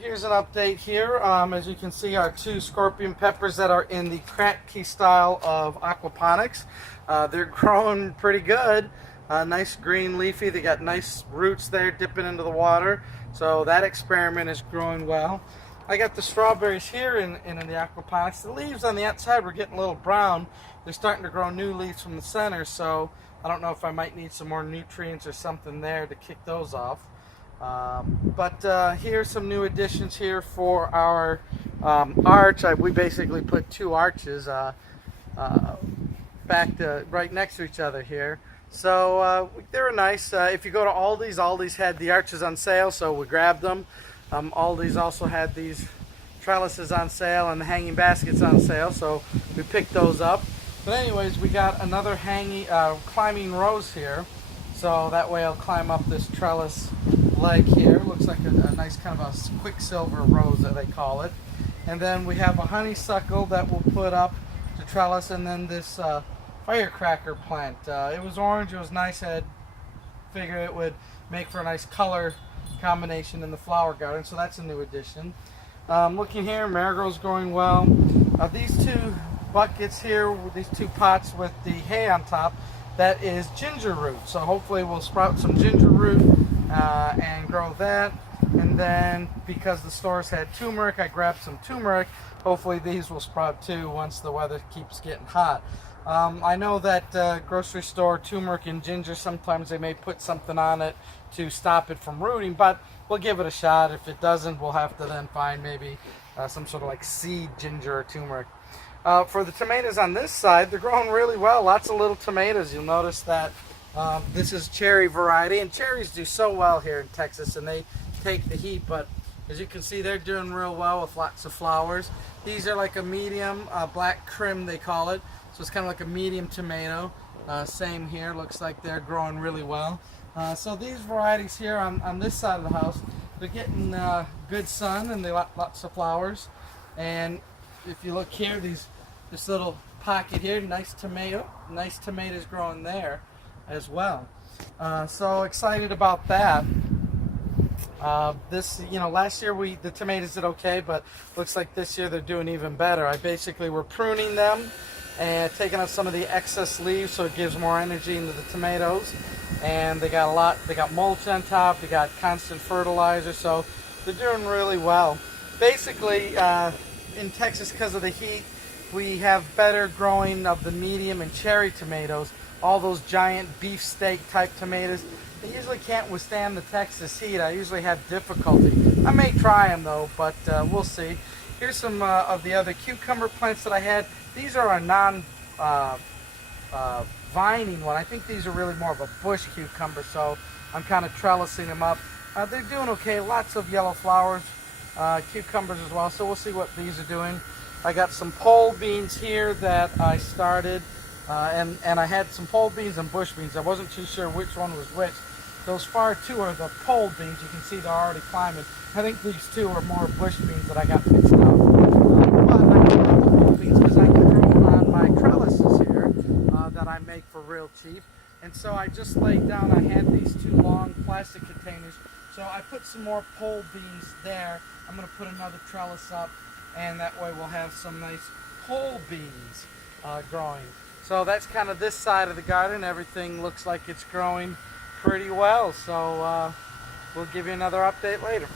Here's an update here. As you can see, our two scorpion peppers that are in the Kratky style of aquaponics. They're growing pretty good. Nice green leafy. They got nice roots there dipping into the water. So that experiment is growing well. I got the strawberries here in the aquaponics. The leaves on the outside were getting a little brown. They're starting to grow new leaves from the center. So I don't know if I might need some more nutrients or something there to kick those off. But here's some new additions here for our arch. We basically put two arches right next to each other here. So they were nice. If you go to Aldi's had the arches on sale, so we grabbed them. Aldi's also had these trellises on sale and the hanging baskets on sale, so we picked those up. But anyways, we got another climbing rose here. So that way I'll climb up this trellis leg here. Looks like a nice kind of a quicksilver rose that they call it. And then we have a honeysuckle that we'll put up to trellis, and then this firecracker plant. It was orange, it was nice. I figured it would make for a nice color combination in the flower garden, so that's a new addition. Looking here, marigold's growing well. These two buckets here, these two pots with the hay on top, that is ginger root. So hopefully we'll sprout some ginger root and grow that. And then because the stores had turmeric, I grabbed some turmeric. Hopefully these will sprout too once the weather keeps getting hot. I know that grocery store turmeric and ginger, sometimes they may put something on it to stop it from rooting, but we'll give it a shot. If it doesn't, we'll have to then find maybe some sort of like seed ginger or turmeric. For the tomatoes on this side, they're growing really well. Lots of little tomatoes. You'll notice that this is cherry variety, and cherries do so well here in Texas, and they take the heat. But as you can see, they're doing real well with lots of flowers. These are like a medium black crim, they call it. So it's kind of like a medium tomato. Same here. Looks like they're growing really well. So these varieties here on this side of the house, they're getting good sun, and they got lots of flowers. And if you look here, this little pocket here, nice tomatoes growing there as well. So excited about that. Last year the tomatoes did okay, but looks like this year they're doing even better. I basically were pruning them and taking out some of the excess leaves so it gives more energy into the tomatoes. And they got mulch on top, they got constant fertilizer, so they're doing really well. Basically, in Texas, because of the heat, we have better growing of the medium and cherry tomatoes. All those giant beefsteak type tomatoes, they usually can't withstand the Texas heat. I usually have difficulty. I may try them though, but we'll see. Here's some of the other cucumber plants that I had. These are a non-vining one. I think these are really more of a bush cucumber, so I'm kind of trellising them up. They're doing okay. Lots of yellow flowers. Cucumbers as well, so we'll see what these are doing. I got some pole beans here that I started, and I had some pole beans and bush beans. I wasn't too sure which one was which. Those far two are the pole beans. You can see they're already climbing. I think these two are more bush beans that I got mixed up. But I like the pole beans because I can grow on my trellises here that I make for real cheap. And so I just laid down, I had these two long plastic containers. So I put some more pole beans there. I'm going to put another trellis up, and that way we'll have some nice pole beans growing. So that's kind of this side of the garden. Everything looks like it's growing pretty well. So we'll give you another update later.